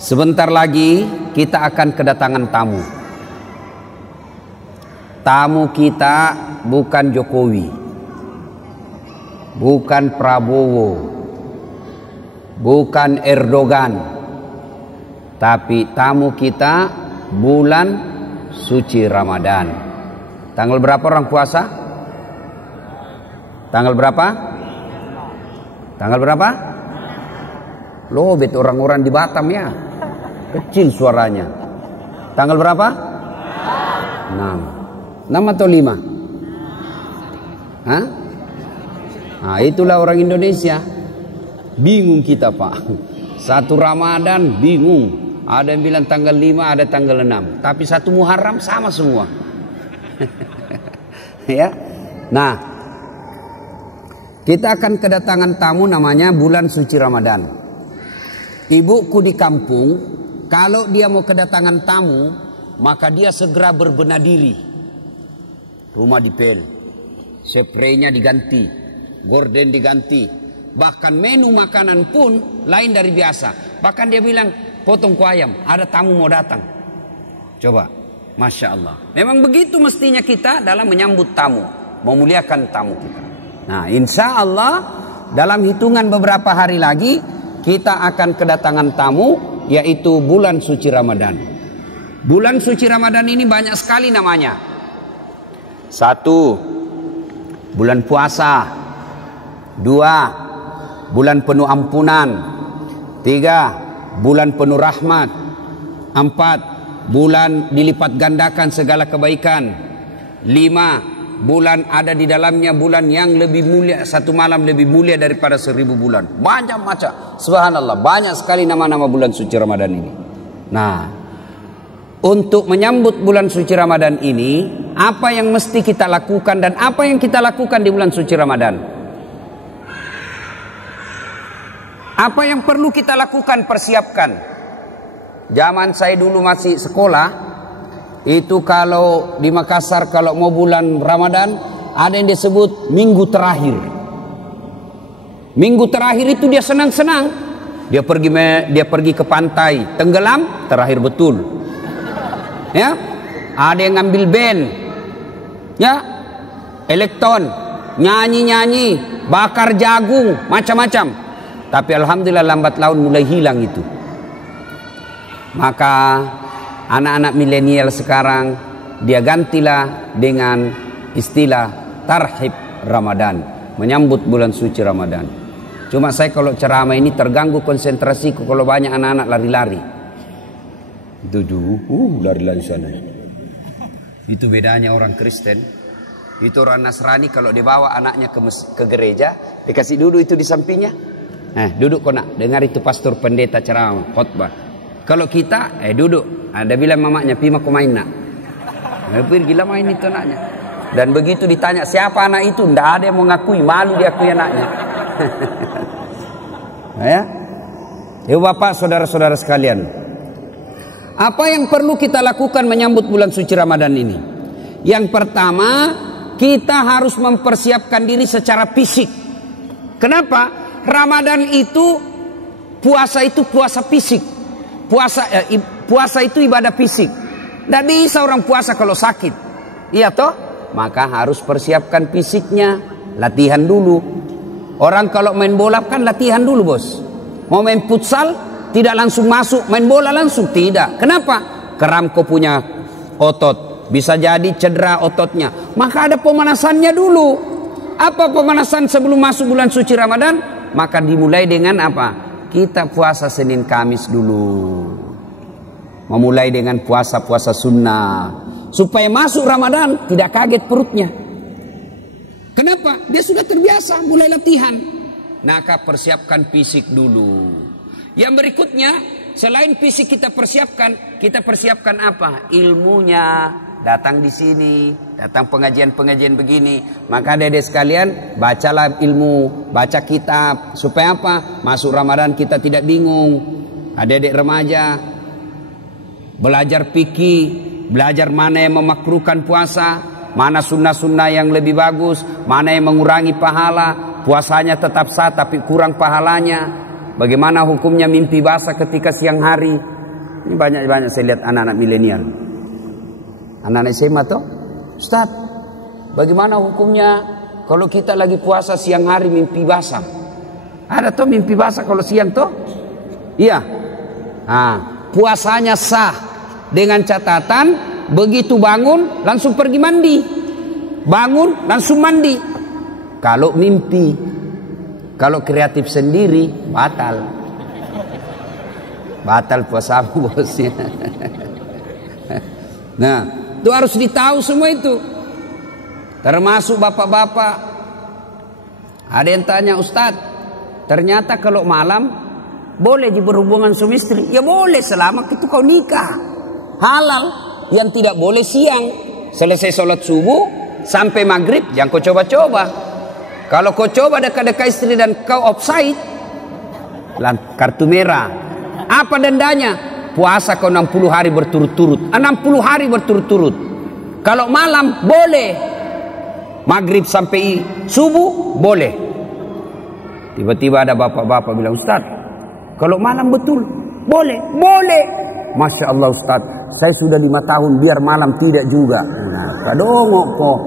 Sebentar lagi kita akan kedatangan tamu. Tamu kita bukan Jokowi, bukan Prabowo, bukan Erdogan, tapi tamu kita bulan suci Ramadan. Tanggal berapa orang puasa? Tanggal berapa? Tanggal berapa? Lobet orang-orang di Batam ya. Kecil suaranya. Tanggal berapa? 6. 6 atau 5? Hah? Nah, itulah orang Indonesia. Bingung kita, Pak. Satu Ramadan bingung. Ada yang bilang tanggal 5, ada tanggal 6. Tapi satu Muharram sama semua. Ya. Nah, kita akan kedatangan tamu namanya bulan suci Ramadan. Ibuku di kampung, kalau dia mau kedatangan tamu, maka dia segera berbenah diri. Rumah dipel, spraynya diganti, gorden diganti. Bahkan menu makanan pun lain dari biasa. Bahkan dia bilang, potong ku ayam, ada tamu mau datang. Coba, Masya Allah. Memang begitu mestinya kita dalam menyambut tamu, memuliakan tamu kita. Nah, insya Allah dalam hitungan beberapa hari lagi kita akan kedatangan tamu, yaitu bulan suci Ramadan. Bulan suci Ramadan ini banyak sekali namanya. 1, bulan puasa. 2, bulan penuh ampunan. 3, bulan penuh rahmat. 4, bulan dilipat gandakan segala kebaikan. 5, bulan ada di dalamnya bulan yang lebih mulia, satu malam lebih mulia daripada 1000 bulan. Banyak macam, subhanallah, banyak sekali nama-nama bulan suci Ramadan ini. Nah, untuk menyambut bulan suci Ramadan ini, apa yang mesti kita lakukan dan apa yang kita lakukan di bulan suci Ramadan? Apa yang perlu kita lakukan, persiapkan? Zaman saya dulu masih sekolah, itu kalau di Makassar kalau mau bulan Ramadan ada yang disebut minggu terakhir. Minggu terakhir itu dia senang-senang. Dia pergi ke pantai, tenggelam, terakhir betul. Ya, ada yang ngambil band, ya, elektron, nyanyi-nyanyi, bakar jagung, macam-macam. Tapi alhamdulillah lambat laun mulai hilang itu. Maka anak-anak milenial sekarang dia gantilah dengan istilah tarhib Ramadan, menyambut bulan suci Ramadan. Cuma saya kalau ceramah ini terganggu konsentrasiku kalau banyak anak-anak lari-lari. Lari-lari sana. Itu bedanya orang Kristen. Itu orang Nasrani kalau dibawa anaknya ke gereja, dikasih duduk itu di sampingnya. Duduk kau nak, dengar itu pastor pendeta ceramah, khotbah. Kalau kita, duduk. Ada bilang mamanya, Pima kau main nak. Gila main itu anaknya. Dan begitu ditanya, siapa anak itu? Tidak ada yang mau ngakui, malu diakui anaknya. Ya, Bapak, saudara-saudara sekalian. Apa yang perlu kita lakukan menyambut bulan suci Ramadan ini? Yang pertama, kita harus mempersiapkan diri secara fisik. Kenapa? Ramadan itu, puasa fisik. Puasa itu ibadah fisik. Tidak bisa orang puasa kalau sakit. Iya toh? Maka harus persiapkan fisiknya. Latihan dulu. Orang kalau main bola kan latihan dulu, bos. Mau main futsal tidak langsung masuk main bola langsung, tidak. Kenapa? Keram kau punya otot, bisa jadi cedera ototnya. Maka ada pemanasannya dulu. Apa pemanasan sebelum masuk bulan suci Ramadan? Maka dimulai dengan apa? Kita puasa Senin Kamis dulu. Memulai dengan puasa-puasa sunnah. Supaya masuk Ramadan tidak kaget perutnya. Kenapa? Dia sudah terbiasa mulai latihan. Maka persiapkan fisik dulu. Yang berikutnya, selain fisik kita persiapkan apa? Ilmunya. Datang di sini, datang pengajian-pengajian begini. Maka adik-adik sekalian, bacalah ilmu, baca kitab. Supaya apa? Masuk Ramadan kita tidak bingung. Adik-adik remaja, belajar fikih, belajar mana yang memakruhkan puasa, mana sunnah-sunnah yang lebih bagus, mana yang mengurangi pahala. Puasanya tetap sah tapi kurang pahalanya. Bagaimana hukumnya mimpi basah ketika siang hari? Ini banyak saya lihat anak-anak milenial. Anak-anak SMA toh, Ustaz, bagaimana hukumnya kalau kita lagi puasa siang hari mimpi basah? Ada toh mimpi basah kalau siang toh? Iya. Nah, puasanya sah dengan catatan begitu bangun langsung pergi mandi. Bangun langsung mandi. Kalau mimpi, kalau kreatif sendiri batal. Batal puasamu bosnya. Nah, itu harus ditahu semua itu. Termasuk bapak-bapak. Ada yang tanya, Ustaz, ternyata kalau malam boleh berhubungan suami istri. Ya boleh selama itu kau nikah. Halal. Yang tidak boleh siang. Selesai sholat subuh sampai maghrib jangan kau coba-coba. Kalau kau coba dekat-dekat istri dan kau offside, kartu merah. Apa dendanya? Puasa kau 60 hari berturut-turut. 60 hari berturut-turut. Kalau malam boleh. Maghrib sampai subuh boleh. Tiba-tiba ada bapak-bapak bilang, Ustaz, kalau malam betul boleh? Boleh. Masya Allah Ustaz, saya sudah 5 tahun biar malam tidak juga. Nah, kadongok kok.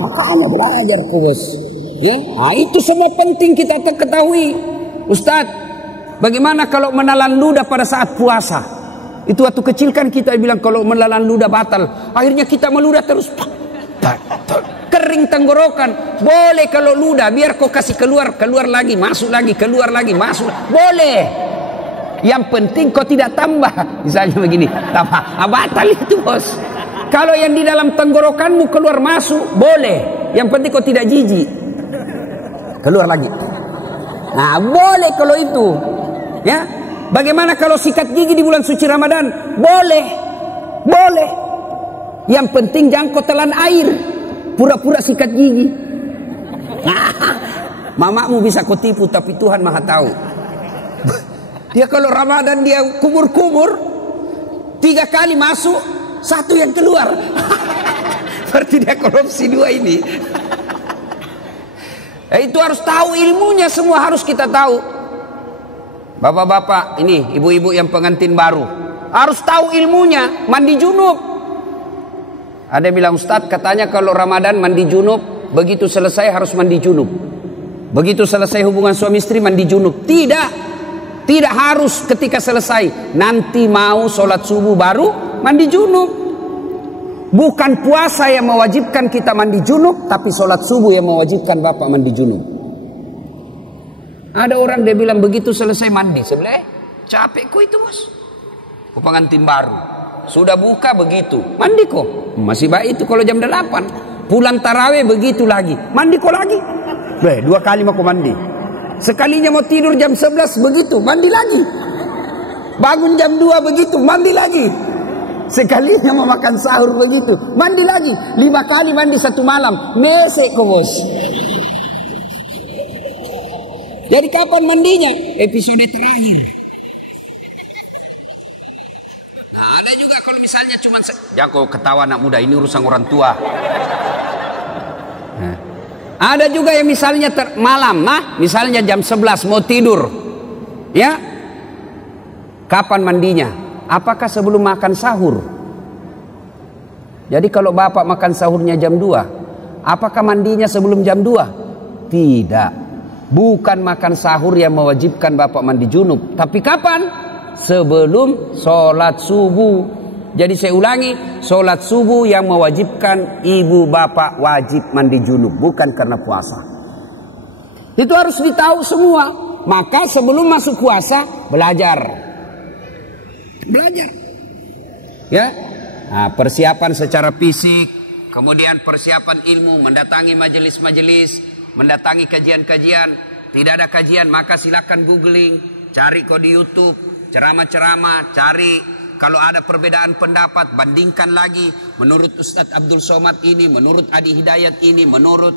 Makanya belajar kok bos. Ya, nah, itu semua penting kita ketahui. Ustaz, bagaimana kalau menelan ludah pada saat puasa? Itu waktu kecil kan kita bilang kalau menelan ludah batal. Akhirnya kita meludah terus. Kering tenggorokan. Boleh kalau ludah, biar kau kasih keluar lagi, masuk lagi, keluar lagi, masuk. Boleh. Yang penting kau tidak tambah. Misalnya begini, tambah. Batal itu bos. Kalau yang di dalam tenggorokanmu keluar masuk, boleh. Yang penting kau tidak jijik. Keluar lagi. Nah, boleh kalau itu. Ya, bagaimana kalau sikat gigi di bulan suci Ramadan? Boleh, boleh. Yang penting jangan kau telan air, pura-pura sikat gigi. Nah, mamamu bisa kau tipu, tapi Tuhan Maha tahu. Dia kalau Ramadan dia kumur-kumur, 3 kali masuk, 1 yang keluar. Berarti dia korupsi 2 ini. Itu harus tahu ilmunya, semua harus kita tahu. Bapak-bapak, ini ibu-ibu yang pengantin baru, harus tahu ilmunya, mandi junub. Ada yang bilang, Ustaz, katanya kalau Ramadan mandi junub, begitu selesai harus mandi junub. Begitu selesai hubungan suami istri mandi junub. Tidak. Tidak harus ketika selesai. Nanti mau sholat subuh baru mandi junub. Bukan puasa yang mewajibkan kita mandi junub, tapi sholat subuh yang mewajibkan bapak mandi junub. Ada orang dia bilang begitu selesai mandi sebelah, capekku itu bos. Pengantin baru sudah buka begitu mandi kok masih baik itu kalau jam 8. Pulang taraweh begitu lagi mandi kok lagi. 2 kali mau mandi. Sekalinya mau tidur jam 11 begitu mandi lagi. Bangun jam 2 begitu mandi lagi. Sekalinya mau makan sahur begitu mandi lagi. 5 kali mandi 1 malam. Mesek kok bos. Jadi kapan mandinya? Episode terakhir. Nah, ada juga kalau misalnya cuma ya kok ketawa anak muda, ini urusan orang tua. Nah, ada juga yang misalnya malam, misalnya jam 11 mau tidur. Ya. Kapan mandinya? Apakah sebelum makan sahur? Jadi kalau bapak makan sahurnya jam 2, apakah mandinya sebelum jam 2? Tidak. Bukan makan sahur yang mewajibkan bapak mandi junub. Tapi kapan? Sebelum sholat subuh. Jadi saya ulangi, sholat subuh yang mewajibkan ibu bapak wajib mandi junub. Bukan karena puasa. Itu harus ditahu semua. Maka sebelum masuk puasa, belajar. Belajar. Ya. Nah, persiapan secara fisik. Kemudian persiapan ilmu, mendatangi majelis-majelis, mendatangi kajian-kajian. Tidak ada kajian, maka silakan googling, cari kok di YouTube, ceramah-ceramah, cari kalau ada perbedaan pendapat, bandingkan lagi. Menurut Ustadz Abdul Somad ini, menurut Adi Hidayat ini, menurut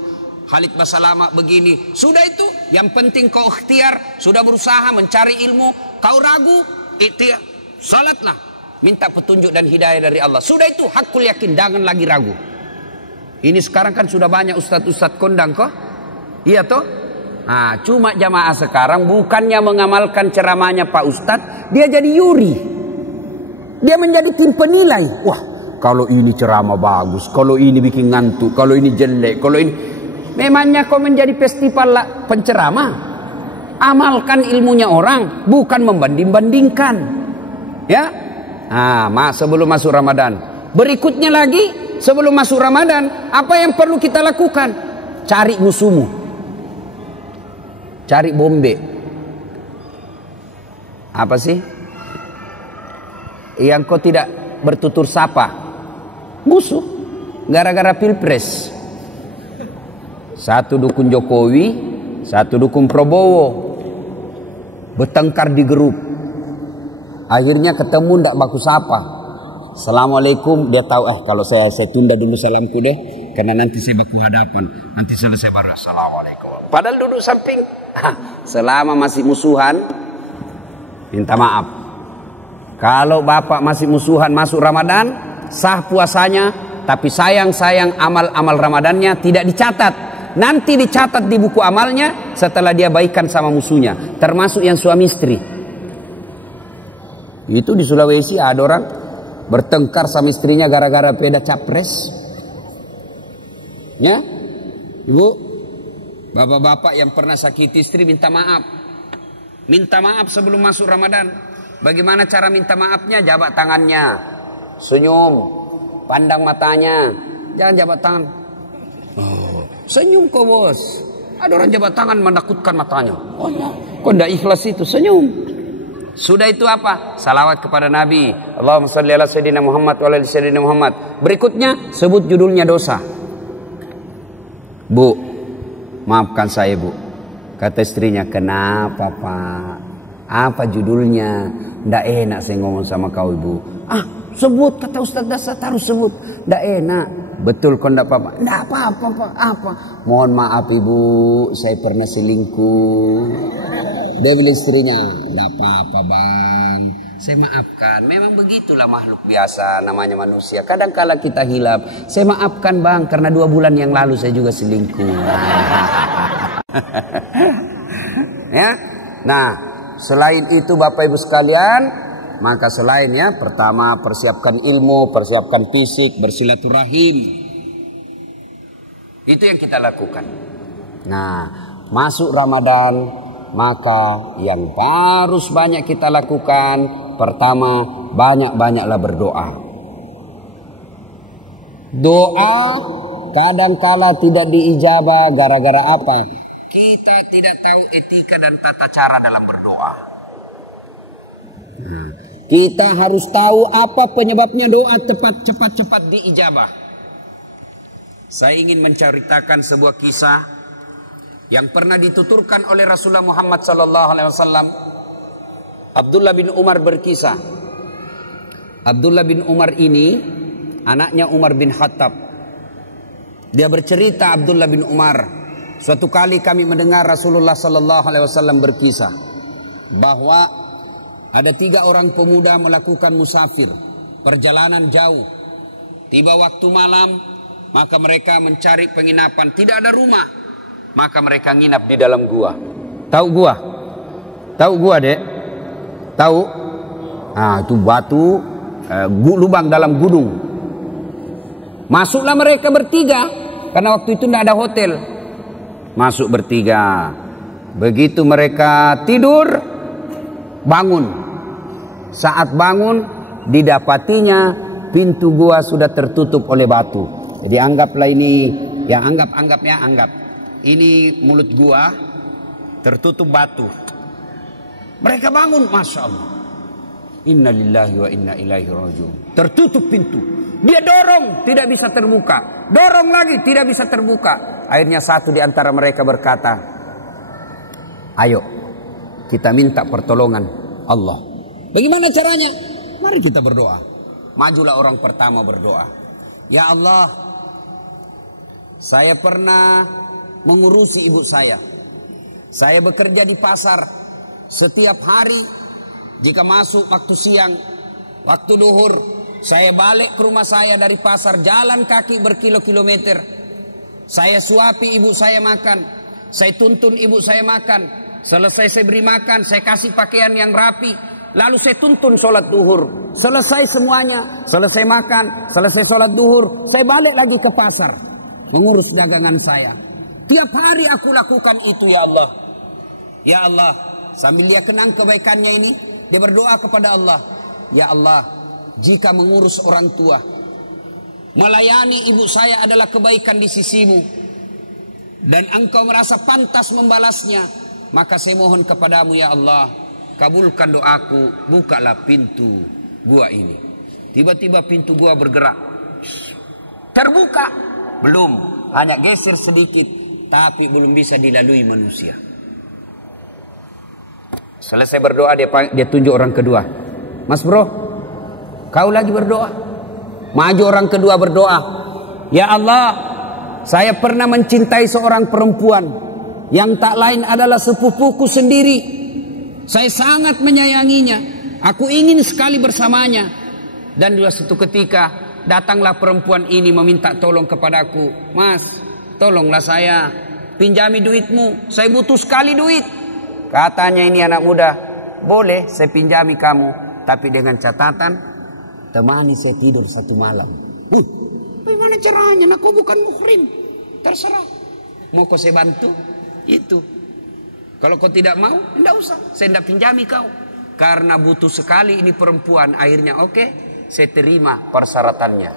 Khalid Basalama begini. Sudah itu, yang penting kau ikhtiar, sudah berusaha mencari ilmu, kau ragu, ikhtiar, salatlah, minta petunjuk dan hidayah dari Allah. Sudah itu, hakul yakin, jangan lagi ragu. Ini sekarang kan sudah banyak ustadz-ustadz kondang kok. Iya toh? Nah, cuma jamaah sekarang bukannya mengamalkan ceramahnya Pak Ustadz, dia jadi yuri. Dia menjadi tim penilai. Wah, kalau ini ceramah bagus, kalau ini bikin ngantuk, kalau ini jelek, kalau ini. Memangnya kau menjadi festival penceramah? Amalkan ilmunya orang, bukan membanding-bandingkan. Ya. Sebelum masuk Ramadan. Berikutnya lagi, sebelum masuk Ramadan, apa yang perlu kita lakukan? Cari musuhmu. Cari bombe. Apa sih? Yang kau tidak bertutur sapa. Musuh. Gara-gara pilpres. Satu dukung Jokowi, satu dukung Prabowo. Bertengkar di grup. Akhirnya ketemu ndak baku sapa. Assalamualaikum. Dia tahu kalau saya tunda dulu salamku deh, karena nanti saya baku hadapan. Nanti selesai baru assalamualaikum. Padahal duduk samping. Selama masih musuhan, minta maaf. Kalau bapak masih musuhan masuk Ramadan, sah puasanya, tapi sayang amal-amal Ramadannya tidak dicatat. Nanti dicatat di buku amalnya setelah dia baikan sama musuhnya, termasuk yang suami istri. Itu di Sulawesi ada orang bertengkar sama istrinya gara-gara beda capres. Ya, ibu, bapak-bapak yang pernah sakiti istri minta maaf. Minta maaf sebelum masuk Ramadan. Bagaimana cara minta maafnya? Jabat tangannya, senyum, pandang matanya, jangan jabat tangan. Senyum kok bos. Ada orang jabat tangan menakutkan matanya. Oh ya, kok tidak ikhlas itu, senyum. Sudah itu apa? Salawat kepada Nabi. Allahumma shalli ala sayyidina Muhammad wa ala sayyidina Muhammad. Berikutnya sebut judulnya dosa. Bu, maafkan saya bu. Kata istrinya, kenapa pak? Apa judulnya? Nggak enak saya ngomong sama kau ibu. Sebut, kata Ustaz Dasar, harus sebut. Nggak enak. Betul kau nggak apa-apa? Nggak apa-apa pak. Apa? Mohon maaf ibu, saya pernah selingkuh. Dia bilang istrinya, nggak apa-apa bang, saya maafkan. Memang begitulah makhluk biasa, namanya manusia. Kadang-kala kita hilap. Saya maafkan bang, karena 2 bulan yang lalu saya juga selingkuh. Ya, nah. Selain itu Bapak Ibu sekalian, maka selainnya pertama persiapkan ilmu, persiapkan fisik, bersilaturahim. Itu yang kita lakukan. Nah, masuk Ramadan, maka yang harus banyak kita lakukan, pertama banyak-banyaklah berdoa. Doa kadang-kala tidak diijabah gara-gara apa? Kita tidak tahu etika dan tata cara dalam berdoa. Kita harus tahu apa penyebabnya doa cepat diijabah. Saya ingin menceritakan sebuah kisah yang pernah dituturkan oleh Rasulullah Muhammad SAW. Abdullah bin Umar berkisah. Abdullah bin Umar ini anaknya Umar bin Khattab. Dia bercerita, Abdullah bin Umar, suatu kali kami mendengar Rasulullah SAW berkisah bahwa ada 3 orang pemuda melakukan musafir, perjalanan jauh. Tiba waktu malam, maka mereka mencari penginapan, tidak ada rumah, maka mereka nginap di dalam gua. Tahu gua? Tahu gua, Dek? Tahu? Itu batu, lubang dalam gunung. Masuklah mereka bertiga, karena waktu itu tidak ada hotel. Masuk bertiga. Begitu mereka tidur, bangun. Saat bangun, didapatinya pintu gua sudah tertutup oleh batu. Jadi anggaplah ini, ya anggap. Ini mulut gua tertutup batu. Mereka bangun, Masya Allah. Inna lillahi wa inna ilaihi raji'un. Tertutup pintu. Dia dorong, tidak bisa terbuka. Dorong lagi, tidak bisa terbuka. Akhirnya satu di antara mereka berkata, ayo kita minta pertolongan Allah. Bagaimana caranya? Mari kita berdoa. Majulah orang pertama berdoa. Ya Allah, saya pernah mengurusi ibu saya. Saya bekerja di pasar. Setiap hari jika masuk waktu siang, waktu duhur, saya balik ke rumah saya dari pasar, jalan kaki berkilo-kilometer. Saya suapi ibu saya makan. Saya tuntun ibu saya makan. Selesai saya beri makan, saya kasih pakaian yang rapi. Lalu saya tuntun sholat duhur. Selesai semuanya, selesai makan, selesai sholat duhur, saya balik lagi ke pasar, mengurus dagangan saya. Tiap hari aku lakukan itu, ya Allah. Ya Allah, sambil dia kenang kebaikannya ini, dia berdoa kepada Allah. Ya Allah, jika mengurus orang tua, melayani ibu saya adalah kebaikan di sisimu, dan engkau merasa pantas membalasnya, maka saya mohon kepadamu ya Allah, kabulkan doaku, bukalah pintu gua ini. Tiba-tiba pintu gua bergerak. Terbuka. Belum, hanya geser sedikit, tapi belum bisa dilalui manusia. Selesai berdoa, dia tunjuk orang kedua. Mas bro, kau lagi berdoa. Maju orang kedua berdoa. Ya Allah, saya pernah mencintai seorang perempuan yang tak lain adalah sepupuku sendiri. Saya sangat menyayanginya. Aku ingin sekali bersamanya. Dan dua satu ketika datanglah perempuan ini meminta tolong kepadaku. Mas, tolonglah saya, pinjami duitmu. Saya butuh sekali duit. Katanya ini anak muda, boleh saya pinjami kamu, tapi dengan catatan temani saya tidur satu malam. Bagaimana caranya? Aku bukan muhrim. Terserah. Mau kau saya bantu? Itu. Kalau kau tidak mau, tidak usah. Saya tidak pinjami kau. Karena butuh sekali ini perempuan. Akhirnya oke, saya terima persyaratannya.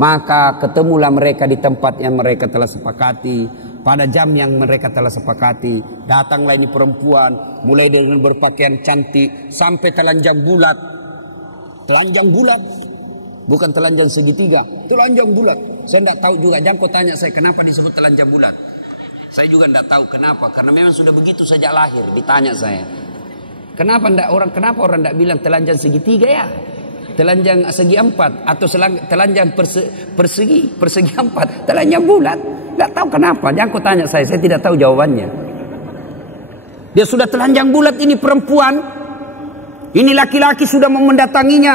Maka ketemulah mereka di tempat yang mereka telah sepakati. Pada jam yang mereka telah sepakati, datanglah ini perempuan, mulai dengan berpakaian cantik sampai telanjang bulat. Telanjang bulat, bukan telanjang segitiga, telanjang bulat. Saya tidak tahu juga, jangan kau tanya saya kenapa disebut telanjang bulat. Saya juga tidak tahu kenapa, karena memang sudah begitu sejak lahir. Ditanya saya, kenapa orang tidak bilang telanjang segitiga ya? Telanjang segi empat atau telanjang persegi empat, telanjang bulat. Tidak tahu kenapa, jangan kau tanya saya tidak tahu jawabannya. Dia sudah telanjang bulat ini perempuan, ini laki-laki sudah mendatanginya.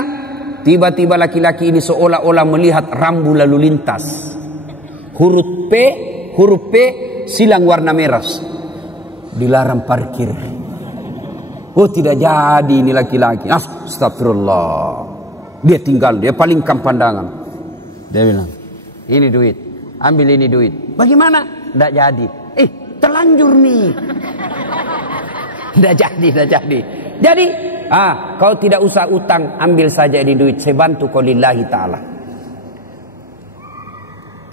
Tiba-tiba laki-laki ini seolah-olah melihat rambu lalu lintas. Huruf P silang warna merah. Dilarang parkir. Oh tidak jadi ini laki-laki. Astagfirullah. Dia tinggal, dia palingkan pandangan. Dia bilang, ini duit, ambil ini duit. Bagaimana? Tidak jadi. Terlanjur nih. Tidak jadi. Jadi, kau tidak usah utang, ambil saja ini duit. Saya bantu kau lillahi ta'ala.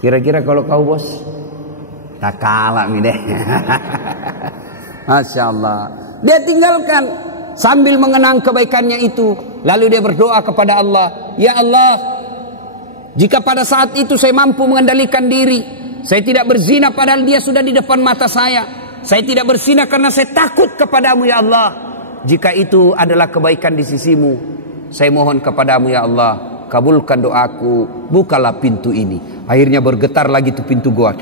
Kira-kira kalau kau bos, tak kalah nih deh. Masya Allah. Dia tinggalkan sambil mengenang kebaikannya itu. Lalu dia berdoa kepada Allah. Ya Allah, jika pada saat itu saya mampu mengendalikan diri, saya tidak berzina padahal dia sudah di depan mata saya. Saya tidak berzina karena saya takut kepadamu ya Allah. Jika itu adalah kebaikan di sisimu, saya mohon kepadamu ya Allah, kabulkan doaku, bukalah pintu ini. Akhirnya bergetar lagi tuh pintu gua,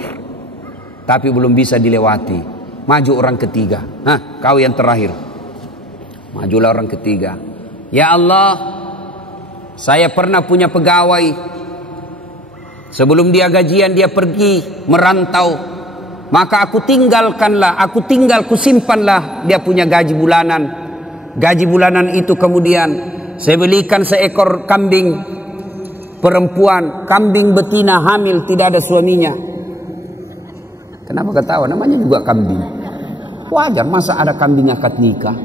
tapi belum bisa dilewati. Maju orang ketiga. Kau yang terakhir. Majulah orang ketiga. Ya Allah, saya pernah punya pegawai. Sebelum dia gajian dia pergi merantau. Maka aku simpanlah dia punya gaji bulanan. Gaji bulanan itu kemudian saya belikan seekor kambing perempuan, kambing betina hamil tidak ada suaminya. Kenapa ketawa? Namanya juga kambing. Wajar, masa ada kambing akad nikah.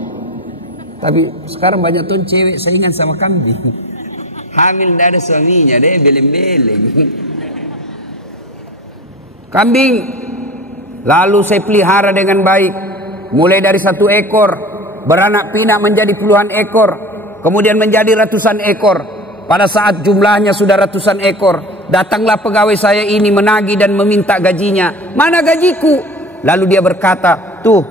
Tapi sekarang banyak tuh cewek saingan sama kambing. Hamil tidak ada suaminya, deh beleng-beleng. Kambing. Lalu saya pelihara dengan baik. Mulai dari 1 ekor. Beranak pinak menjadi puluhan ekor. Kemudian menjadi ratusan ekor. Pada saat jumlahnya sudah ratusan ekor, datanglah pegawai saya ini menagih dan meminta gajinya. Mana gajiku? Lalu dia berkata, tuh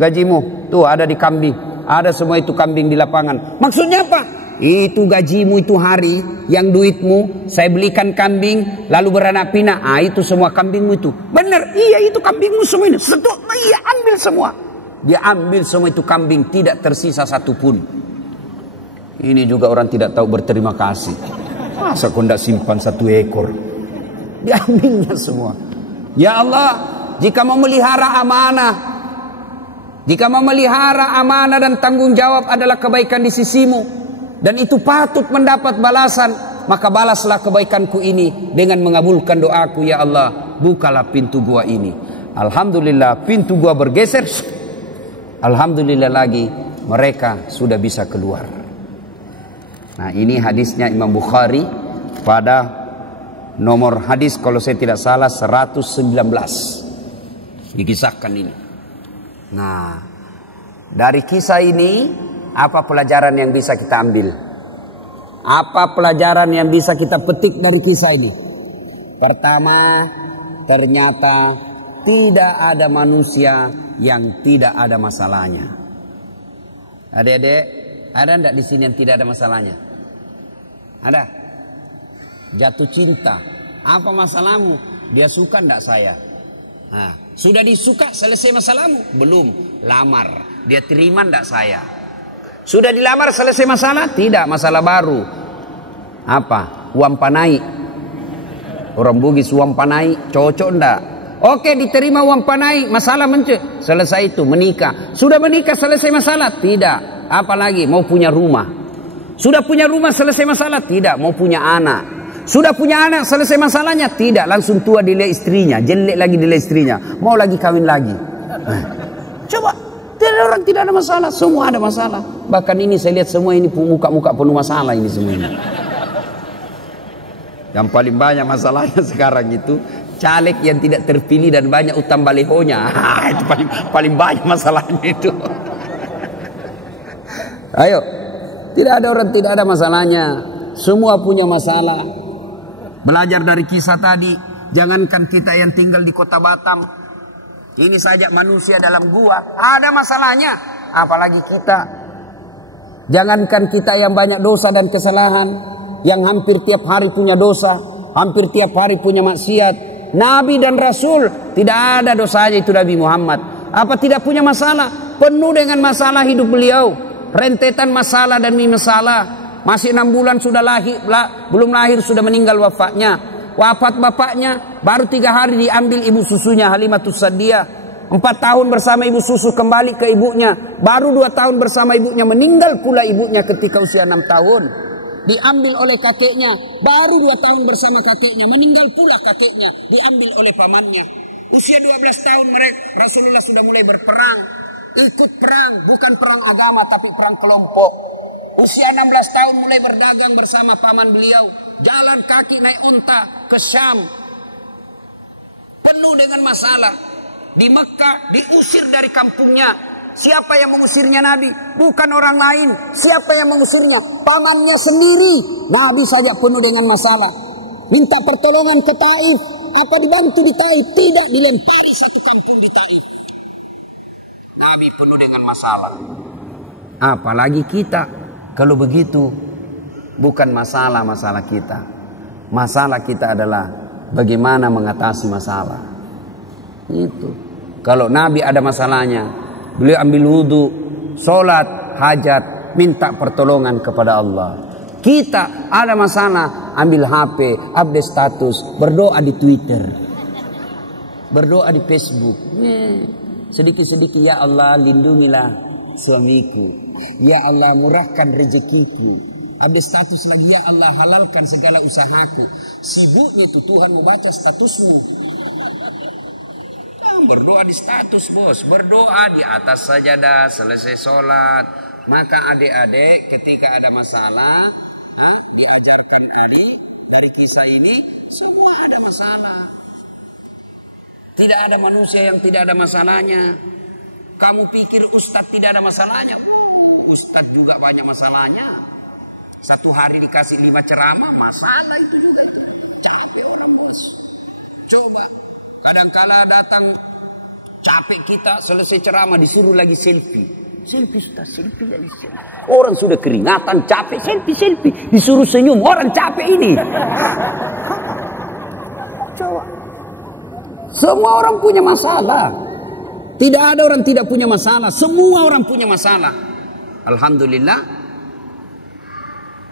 gajimu, tuh ada di kambing. Ada semua itu kambing di lapangan. Maksudnya apa? Itu gajimu itu hari yang duitmu saya belikan kambing lalu beranak pinak. Itu semua kambingmu itu. Benar, iya itu kambingmu semua ini. Iya ambil semua. Dia ambil semua itu kambing, tidak tersisa satupun. Ini juga orang tidak tahu berterima kasih. Masa kau tidak simpan 1 ekor? Diambilnya semua. Ya Allah, jika mau melihara amanah, Jika memelihara amanah dan tanggung jawab adalah kebaikan di sisimu, dan itu patut mendapat balasan, maka balaslah kebaikanku ini dengan mengabulkan doaku, ya Allah, bukalah pintu gua ini. Alhamdulillah, pintu gua bergeser. Alhamdulillah lagi, mereka sudah bisa keluar. Nah, ini hadisnya Imam Bukhari pada nomor hadis kalau saya tidak salah 119. Dikisahkan ini. Nah, dari kisah ini apa pelajaran yang bisa kita ambil? Apa pelajaran yang bisa kita petik dari kisah ini? Pertama, ternyata tidak ada manusia yang tidak ada masalahnya. Adik-adik, ada enggak di sini yang tidak ada masalahnya? Ada? Jatuh cinta. Apa masalahmu? Dia suka enggak saya? Nah, sudah disuka, selesai masalahmu? Belum. Lamar, dia terima enggak saya? Sudah dilamar, selesai masalah? Tidak, masalah baru. Apa? Uang panai. Orang Bugis uang panai, cocok enggak? Oke, diterima uang panai, masalah selesai itu, menikah. Sudah menikah, selesai masalah? Tidak. Apalagi mau punya rumah. Sudah punya rumah, selesai masalah? Tidak. Mau punya anak. Sudah punya anak, selesai masalahnya? Tidak. Langsung tua dilihat istrinya, jelek lagi dilihat istrinya, mau lagi kawin lagi. Coba, orang tidak ada masalah, semua ada masalah. Bahkan ini saya lihat semua ini muka-muka penuh masalah ini semua ini. Yang paling banyak masalahnya sekarang itu caleg yang tidak terpilih dan banyak utang balehonya. Itu paling banyak masalahnya itu. Ayo, tidak ada orang tidak ada masalahnya. Semua punya masalah. Belajar dari kisah tadi, jangankan kita yang tinggal di kota Batam, ini saja manusia dalam gua ada masalahnya, apalagi kita. Jangankan kita yang banyak dosa dan kesalahan, yang hampir tiap hari punya dosa, hampir tiap hari punya maksiat. Nabi dan Rasul tidak ada dosanya itu Nabi Muhammad. Apa tidak punya masalah? Penuh dengan masalah hidup beliau, rentetan masalah dan masalah. Masih 6 bulan sudah lahir, belum lahir sudah meninggal wafatnya. Wafat bapaknya, baru 3 hari diambil ibu susunya Halimatus Sa'diyah. 4 tahun bersama ibu susu kembali ke ibunya. Baru 2 tahun bersama ibunya, meninggal pula ibunya ketika usia 6 tahun. Diambil oleh kakeknya, baru 2 tahun bersama kakeknya, meninggal pula kakeknya, diambil oleh pamannya. Usia 12 tahun mereka, Rasulullah sudah mulai berperang. Ikut perang, bukan perang agama tapi perang kelompok. Usia 16 tahun mulai berdagang bersama paman beliau. Jalan kaki naik unta ke Syam. Penuh dengan masalah. Di Mekah diusir dari kampungnya. Siapa yang mengusirnya Nabi? Bukan orang lain. Siapa yang mengusirnya? Pamannya sendiri. Nabi saja penuh dengan masalah. Minta pertolongan ke Taif. Apa dibantu di Taif? Tidak, dilempari satu kampung di Taif. Nabi penuh dengan masalah. Apalagi kita. Kalau begitu, bukan masalah kita. Masalah kita adalah bagaimana mengatasi masalah. Itu. Kalau Nabi ada masalahnya, beliau ambil wudhu, sholat, hajat, minta pertolongan kepada Allah. Kita ada masalah, ambil HP, update status, berdoa di Twitter, berdoa di Facebook. Sedikit-sedikit, ya Allah lindungilah suamiku. Ya Allah murahkan rezekiku. Ada status lagi, ya Allah halalkan segala usahaku. Sibuknya tuh Tuhan mau baca statusmu. Berdoa di status bos. Berdoa di atas sajadah selesai sholat. Maka adik-adik ketika ada masalah, diajarkan adik dari kisah ini, semua ada masalah. Tidak ada manusia yang tidak ada masalahnya. Kamu pikir Ustadz tidak ada masalahnya? Ustadz juga banyak masalahnya. Satu hari dikasih 5 ceramah, masalah itu juga itu. Capek orang bos. Coba, kadang-kala datang capek kita, selesai ceramah disuruh lagi selfie. Selfie sudah, selfie lagi selfie. Orang sudah keringatan, capek, selfie. Disuruh senyum, orang capek ini. Coba. Semua orang punya masalah. Tidak ada orang tidak punya masalah. Semua orang punya masalah. Alhamdulillah,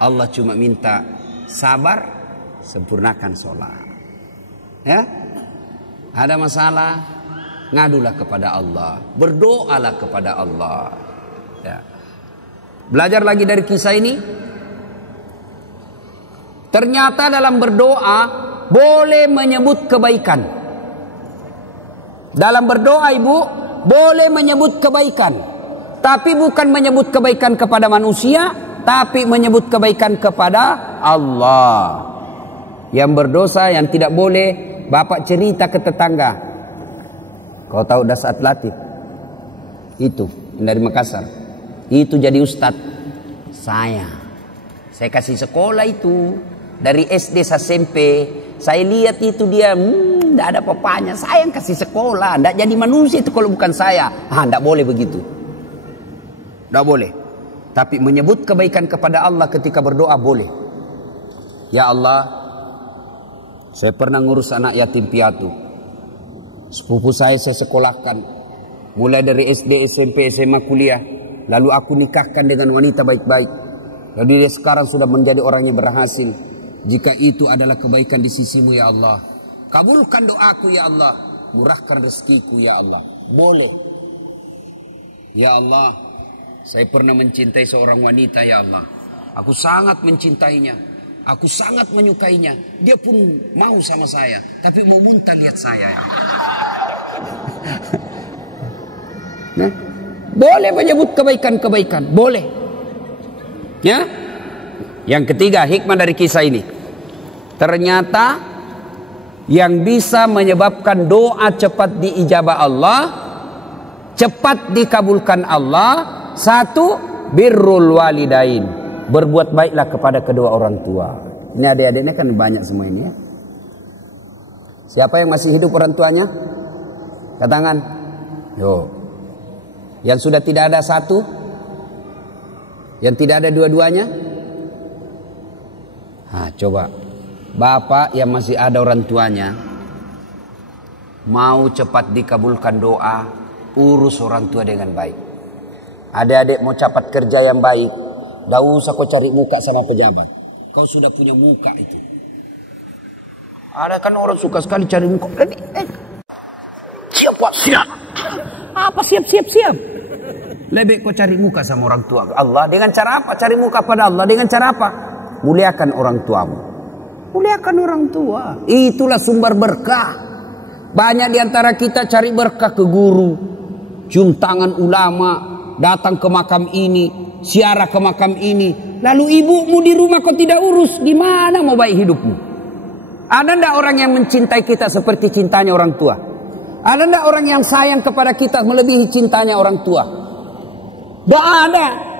Allah cuma minta sabar, sempurnakan sholat. Ya, ada masalah, ngadulah kepada Allah, berdoalah kepada Allah. Ya. Belajar lagi dari kisah ini. Ternyata dalam berdoa boleh menyebut kebaikan. Dalam berdoa ibu boleh menyebut kebaikan. Tapi bukan menyebut kebaikan kepada manusia, tapi menyebut kebaikan kepada Allah. Yang berdosa yang tidak boleh, bapak cerita ke tetangga. Kau tahu Dasat Latif? Itu dari Makassar. Itu jadi ustadz. Saya kasih sekolah itu. Dari SD SMP, saya lihat itu dia, tidak ada papanya. Saya yang kasih sekolah, tidak jadi manusia itu kalau bukan saya. Tidak boleh begitu. Tidak boleh. Tapi menyebut kebaikan kepada Allah ketika berdoa boleh. Ya Allah, saya pernah ngurus anak yatim piatu. Sepupu saya sekolahkan. Mulai dari SD, SMP, SMA, kuliah. Lalu aku nikahkan dengan wanita baik-baik. Lalu dia sekarang sudah menjadi orang yang berhasil. Jika itu adalah kebaikan di sisimu ya Allah, kabulkan doaku ya Allah, murahkan rezekiku ya Allah. Boleh. Ya Allah, saya pernah mencintai seorang wanita ya Allah. Aku sangat mencintainya, aku sangat menyukainya. Dia pun mau sama saya, tapi mau muntah lihat saya. Nah, boleh menyebut kebaikan-kebaikan, boleh. Ya. Yang ketiga, hikmah dari kisah ini. Ternyata yang bisa menyebabkan doa cepat diijabah Allah, cepat dikabulkan Allah, satu, birrul walidain. Berbuat baiklah kepada kedua orang tua. Ini adik-adiknya kan banyak semua ini ya. Siapa yang masih hidup orang tuanya? Angkat tangan. Yo. Yang sudah tidak ada satu? Yang tidak ada dua-duanya? Nah, coba. Bapak yang masih ada orang tuanya, mau cepat dikabulkan doa, urus orang tua dengan baik. Adik-adik mau cepat kerja yang baik, tidak usah kau cari muka sama pejabat. Kau sudah punya muka itu. Ada kan orang suka sekali cari muka. Siap Pak, siap. Apa siap? Lebih kau cari muka sama orang tua Allah. Dengan cara apa? Cari muka pada Allah. Dengan cara apa? Muliakan orang tuamu. Muliakan orang tua. Itulah sumber berkah. Banyak diantara kita cari berkah ke guru, cium tangan ulama, datang ke makam ini, ziarah ke makam ini. Lalu ibumu di rumah kau tidak urus, gimana mau baik hidupmu? Ada ndak orang yang mencintai kita seperti cintanya orang tua? Ada ndak orang yang sayang kepada kita melebihi cintanya orang tua? Tidak ada.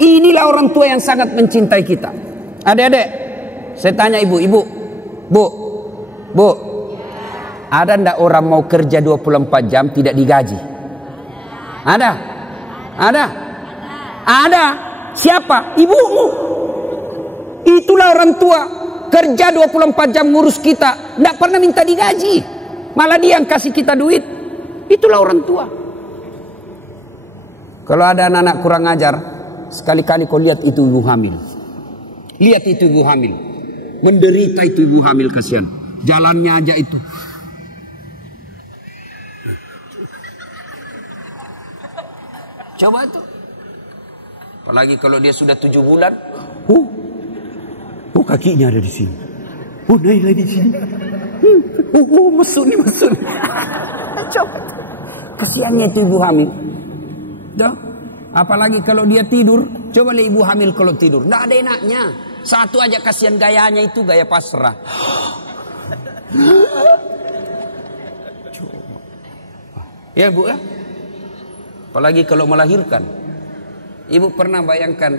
Inilah orang tua yang sangat mencintai kita. Adik-adik, saya tanya ibu, bu, ada ndak orang mau kerja 24 jam tidak digaji? Ada? Siapa? Ibumu. Itulah orang tua. Kerja 24 jam ngurus kita, ndak pernah minta digaji. Malah dia yang kasih kita duit. Itulah orang tua. Kalau ada anak-anak kurang ajar, sekali-kali kau lihat itu ibu hamil. Lihat itu ibu hamil. Menderita itu ibu hamil, kasihan. Jalannya aja itu. Coba tuh. Apalagi kalau dia sudah 7 bulan. Kakinya ada di sini. Naik lagi di sini. Mesut. Coba. Kasihannya itu ibu hamil. Dah. Apalagi kalau dia tidur. Coba lihat ibu hamil kalau tidur. Tidak ada enaknya. Satu aja kasihan gayanya itu gaya pasrah. Coba. Ya bu ya. Apalagi kalau melahirkan. Ibu pernah bayangkan.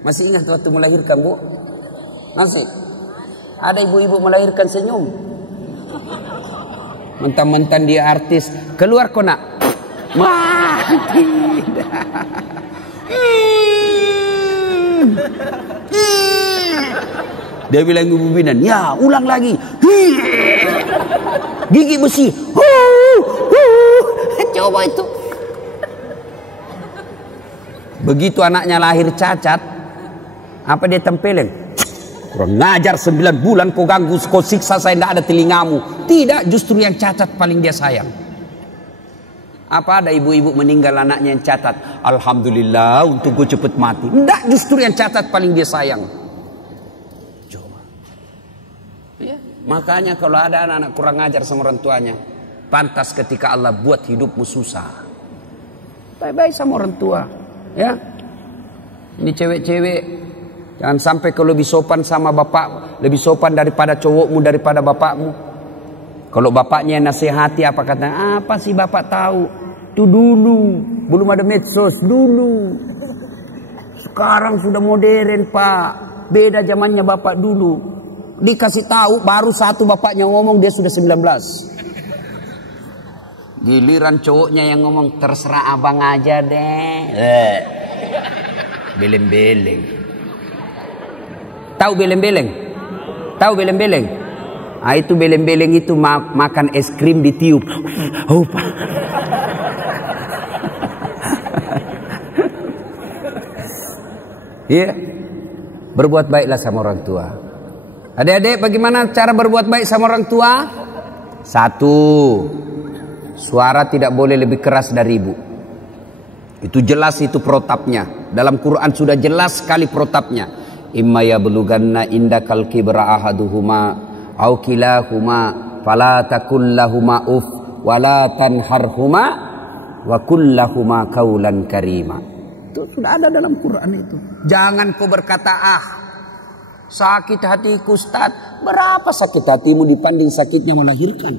Masih ingat waktu melahirkan bu? Masih. Ada ibu-ibu melahirkan senyum. Mentang-mentang dia artis. Keluar kau nak. Tidak. Dia bilang ibu bidan, ya ulang lagi. Gigi besi. Coba itu. Begitu anaknya lahir cacat, apa dia tempelin? Kurang ngajar 9 bulan kau ganggu, kau siksa saya, tidak ada telingamu. Tidak, justru yang cacat paling dia sayang. Apa ada ibu-ibu meninggal anaknya yang catat, alhamdulillah untuk gue cepet mati. Enggak, justru yang catat paling dia sayang. Coba. Ya, makanya kalau ada anak-anak kurang ajar sama orang tuanya, pantas ketika Allah buat hidupmu susah. Baik-baik sama orang tua. Ya. Ini cewek-cewek, jangan sampai kalau lebih sopan sama bapak, lebih sopan daripada cowokmu, daripada bapakmu. Kalau bapaknya nasihati, apa kata? Apa sih bapak tahu? Itu dulu, belum ada medsos dulu. Sekarang sudah modern pak, beda zamannya bapak dulu. Dikasih tahu baru satu bapaknya ngomong dia sudah 19. Giliran cowoknya yang ngomong terserah abang aja deh. Beleng-beleng. Tahu beleng-beleng? Tahu beleng-beleng? Ah, itu beleng-beleng itu makan es krim ditiup. Oh, Pak. Iya. Berbuat baiklah sama orang tua. Adik-adik, bagaimana cara berbuat baik sama orang tua? 1. Suara tidak boleh lebih keras dari ibu. Itu jelas, itu protapnya. Dalam Quran sudah jelas sekali protapnya. Imma yablughanna indakal kibra ahaduhuma au kilahuma fala takul lahuma uf wala tanharhuma wa kullahuma qaulan karima. Itu sudah ada dalam Quran itu. Jangan kau berkata sakit hatiku Ustaz. Berapa sakit hatimu dibanding sakitnya melahirkan?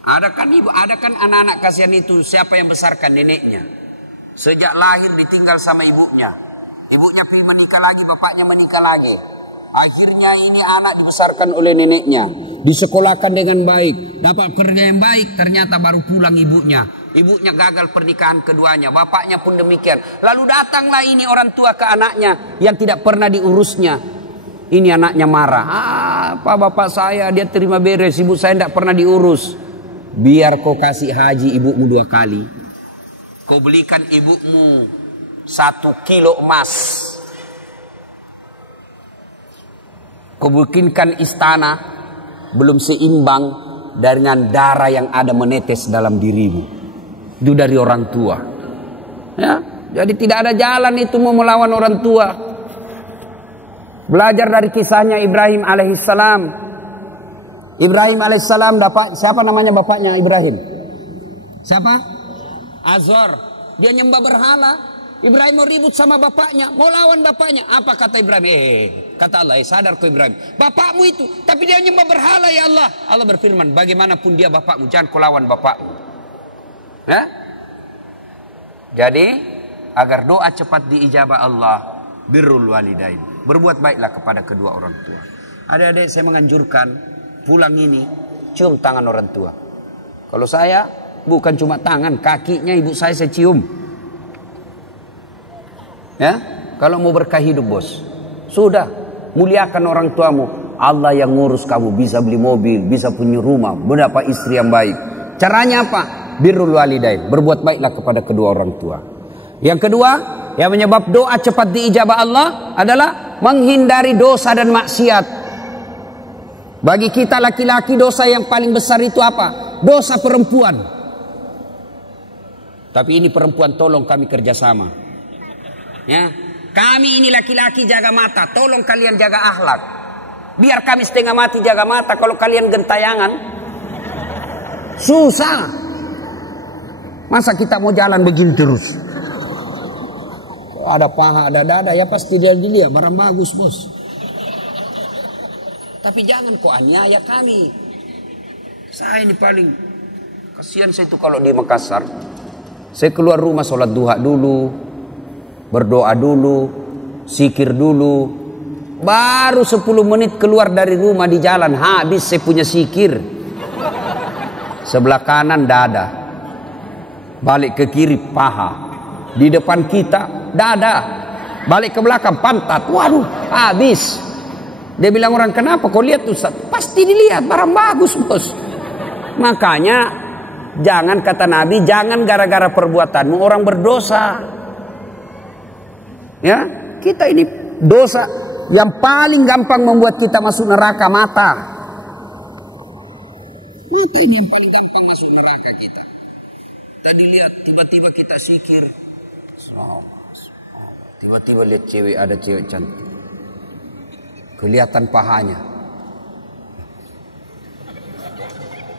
Ada kan ibu, ada kan anak-anak kasihan itu, siapa yang besarkan neneknya? Sejak lahir ditinggal sama ibunya. Ibunya pergi menikah lagi, bapaknya menikah lagi. Akhirnya ini anak dibesarkan oleh neneknya, disekolahkan dengan baik, dapat kerja yang baik, ternyata baru pulang ibunya. Ibunya gagal pernikahan keduanya, bapaknya pun demikian. Lalu datanglah ini orang tua ke anaknya yang tidak pernah diurusnya. Ini anaknya marah. Apa bapak saya dia terima beres, ibu saya tidak pernah diurus. Biar kau kasih haji ibumu 2 kali. Kau belikan ibumu 1 kilo emas. Kau bikinkan istana belum seimbang dengan darah yang ada menetes dalam dirimu. Itu dari orang tua. Ya, jadi tidak ada jalan itu mau melawan orang tua. Belajar dari kisahnya Ibrahim alaihissalam. Ibrahim alaihissalam dapat siapa namanya bapaknya Ibrahim? Siapa? Azor. Dia nyembah berhala. Ibrahim mau ribut sama bapaknya, mau lawan bapaknya. Apa kata Ibrahim? Kata Allah, sadar kau Ibrahim, bapakmu itu, tapi dia nyembah berhala ya Allah. Allah berfirman, bagaimanapun dia bapakmu, jangan kau lawan bapakmu. Ya? Jadi, agar doa cepat diijabah Allah, birrul walidain. Berbuat baiklah kepada kedua orang tua. Adik-adik, saya menganjurkan pulang ini cium tangan orang tua. Kalau saya bukan cuma tangan, kakinya ibu saya cium. Ya, kalau mau berkah hidup bos, sudah muliakan orang tuamu. Allah yang ngurus kamu, bisa beli mobil, bisa punya rumah, mendapat istri yang baik. Caranya apa? Birrul walidain, berbuat baiklah kepada kedua orang tua. Yang kedua, yang menyebab doa cepat diijabah Allah adalah menghindari dosa dan maksiat. Bagi kita laki-laki dosa yang paling besar itu apa? Dosa perempuan. Tapi ini perempuan tolong kami kerjasama. Ya, kami ini laki-laki jaga mata, tolong kalian jaga akhlak. Biar kami setengah mati jaga mata, kalau kalian gentayangan susah. Masa kita mau jalan begini terus? Ada paha, ada dada, ya pasti dia dilihat barang bagus bos. Tapi jangan kok aniaya kami. Saya ini paling kasihan saya itu kalau di Makassar. Saya keluar rumah sholat duha dulu, berdoa dulu, zikir dulu. Baru 10 menit keluar dari rumah di jalan, habis saya punya zikir. Sebelah kanan dada, balik ke kiri paha, di depan kita dada, balik ke belakang pantat. Waduh, habis. Dia bilang orang, kenapa kau lihat Ustaz? Pasti dilihat, barang bagus bos. Makanya jangan, kata Nabi, jangan gara-gara perbuatanmu orang berdosa. Ya, kita ini dosa yang paling gampang membuat kita masuk neraka, mata. Mata ini yang paling gampang masuk neraka kita. Tadi lihat tiba-tiba kita zikir. Tiba-tiba lihat cewek, ada cewek cantik. Kelihatan pahanya.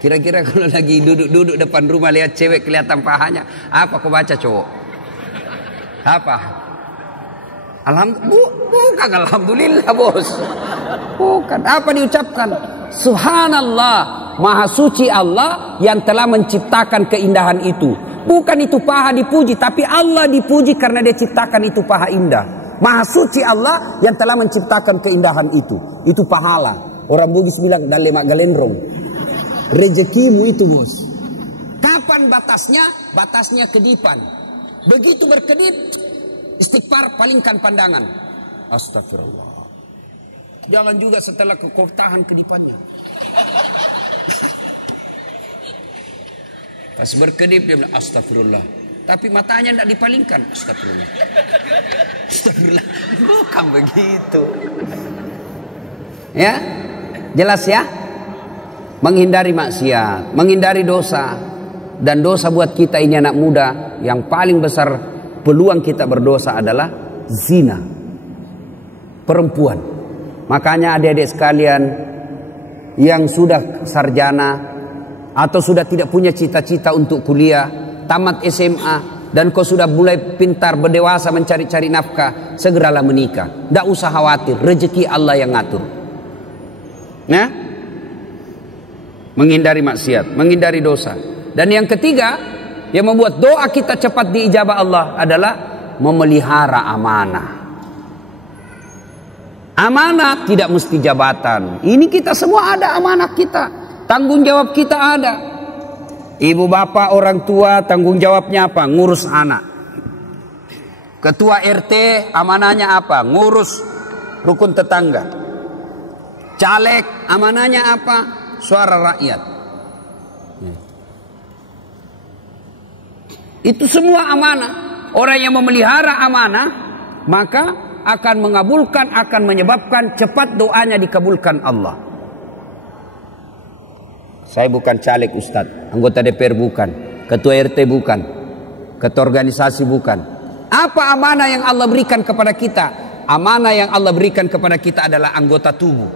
Kira-kira kalau lagi duduk depan rumah lihat cewek kelihatan pahanya, apa kau baca cowok? Apa? Bukan alhamdulillah bos. Bukan. Apa diucapkan? Subhanallah, maha suci Allah yang telah menciptakan keindahan itu. Bukan itu paha dipuji, tapi Allah dipuji karena dia ciptakan itu paha indah. Maha suci Allah yang telah menciptakan keindahan itu. Itu pahala. Orang Bugis bilang dan lemak galendrong. Rezekimu itu bos. Kapan batasnya? Batasnya kedipan. Begitu berkedip, istighfar, palingkan pandangan. Astagfirullah. Jangan juga setelah kau tahan kedipannya. Pas berkedip dia bilang astagfirullah. Tapi matanya tidak dipalingkan. Astagfirullah. Astagfirullah. Bukan begitu. Ya, jelas ya. Menghindari maksiat, menghindari dosa. Dan dosa buat kita ini anak muda, yang paling besar peluang kita berdosa adalah zina. Perempuan. Makanya adik-adik sekalian yang sudah sarjana atau sudah tidak punya cita-cita untuk kuliah, tamat SMA, dan kau sudah mulai pintar berdewasa mencari-cari nafkah, segeralah menikah. Tidak usah khawatir, rezeki Allah yang ngatur. Nah, menghindari maksiat, menghindari dosa. Dan yang ketiga, yang membuat doa kita cepat diijabah Allah adalah memelihara amanah. Amanah tidak mesti jabatan. Ini kita semua ada amanah kita. Tanggung jawab kita ada. Ibu bapak orang tua tanggung jawabnya apa? Ngurus anak. Ketua RT amanahnya apa? Ngurus rukun tetangga. Caleg amanahnya apa? Suara rakyat. Itu semua amanah. Orang yang memelihara amanah maka akan mengabulkan, akan menyebabkan cepat doanya dikabulkan Allah. Saya bukan caleg Ustadz, anggota DPR bukan, ketua RT bukan, ketua organisasi bukan. Apa amanah yang Allah berikan kepada kita? Amanah yang Allah berikan kepada kita adalah anggota tubuh.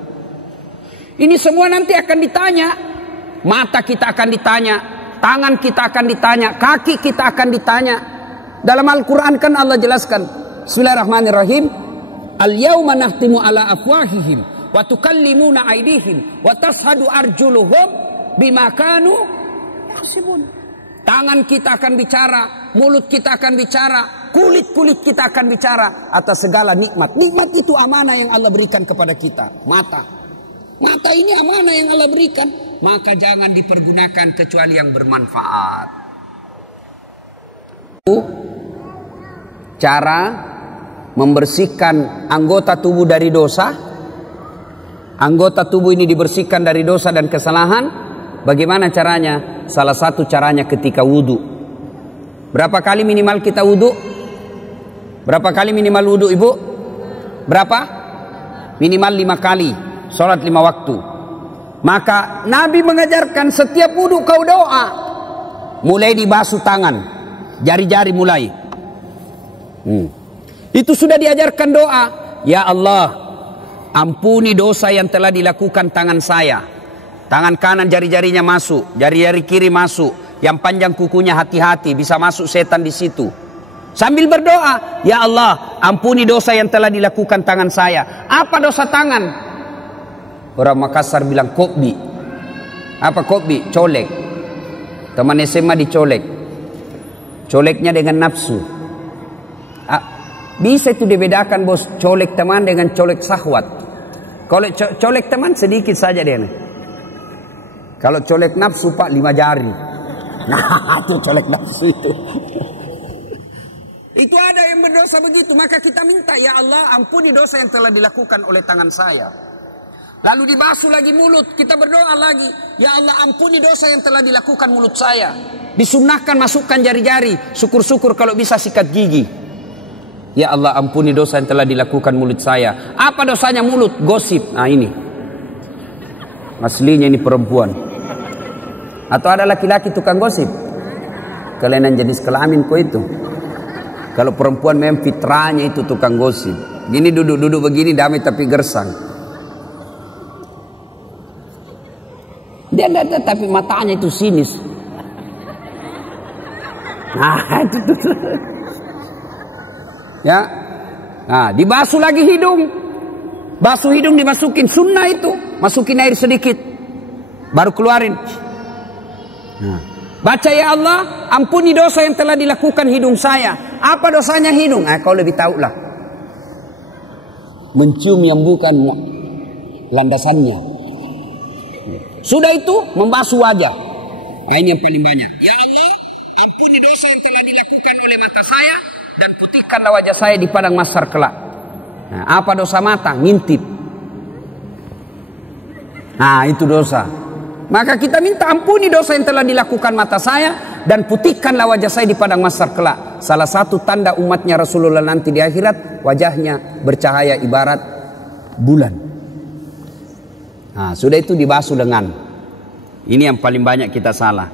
Ini semua nanti akan ditanya. Mata kita akan ditanya, tangan kita akan ditanya, kaki kita akan ditanya. Dalam Al-Quran kan Allah jelaskan, Bismillahirrahmanirrahim. Al-yawma nahtimu ala afwahihim wa tukallimuna aydihim wa tashhadu arjuluhum bima kanu yaksibun. Tangan kita akan bicara, mulut kita akan bicara, kulit-kulit kita akan bicara atas segala nikmat. Nikmat itu amanah yang Allah berikan kepada kita. Mata ini amanah yang Allah berikan, maka jangan dipergunakan kecuali yang bermanfaat. Cara membersihkan anggota tubuh dari dosa. Anggota tubuh ini dibersihkan dari dosa dan kesalahan. Bagaimana caranya? Salah satu caranya ketika wudhu. Berapa kali minimal kita wudhu? Berapa kali minimal wudhu ibu? Berapa? Minimal 5 kali. Sholat 5 waktu. Maka Nabi mengajarkan setiap wudhu kau doa. Mulai dibasuh tangan, jari-jari mulai. Itu sudah diajarkan doa. Ya Allah, ampuni dosa yang telah dilakukan tangan saya. Tangan kanan jari-jarinya masuk, jari-jari kiri masuk. Yang panjang kukunya hati-hati, bisa masuk setan di situ. Sambil berdoa, ya Allah, ampuni dosa yang telah dilakukan tangan saya. Apa dosa tangan? Orang Makassar bilang kopbi. Apa kopbi? Colek. Teman SMA dicolek. Coleknya dengan nafsu. Bisa itu dibedakan bos, colek teman dengan colek syahwat. Kalau colek teman sedikit saja dia. Kalau colek nafsu pak 5 jari. Nah itu colek nafsu itu. Itu ada yang berdosa begitu, maka kita minta ya Allah ampuni dosa yang telah dilakukan oleh tangan saya. Lalu dibasuh lagi mulut, kita berdoa lagi, ya Allah ampuni dosa yang telah dilakukan mulut saya. Disunnahkan masukkan jari-jari, syukur-syukur kalau bisa sikat gigi. Ya Allah ampuni dosa yang telah dilakukan mulut saya. Apa dosanya mulut? Gosip. Nah ini. Aslinya ini perempuan. Atau ada laki-laki tukang gosip? kelainan jenis kelamin kok itu. Kalau perempuan memang fitrahnya itu tukang gosip. Gini duduk begini damai tapi gersang. Dia ada tapi matanya itu sinis. Nah, itu. Ya. Nah, dibasuh lagi hidung. Basuh hidung dimasukin sunnah itu. Masukin air sedikit. Baru keluarin. Nah. Baca ya Allah, ampuni dosa yang telah dilakukan hidung saya. Apa dosanya hidung? Kau lebih tahu lah. Mencium yang bukan landasannya. Sudah itu membasuh wajah. Ini yang paling banyak. Ya Allah, ampuni dosa yang telah dilakukan oleh mata saya dan putihkanlah wajah saya di padang mahsyar kelak. Nah, apa dosa mata? Ngintip. Nah, itu dosa. Maka kita minta ampuni dosa yang telah dilakukan mata saya dan putihkanlah wajah saya di padang mahsyar kelak. Salah satu tanda umatnya Rasulullah nanti di akhirat, wajahnya bercahaya ibarat bulan. Nah, sudah itu dibasuh lengan. Ini yang paling banyak kita salah.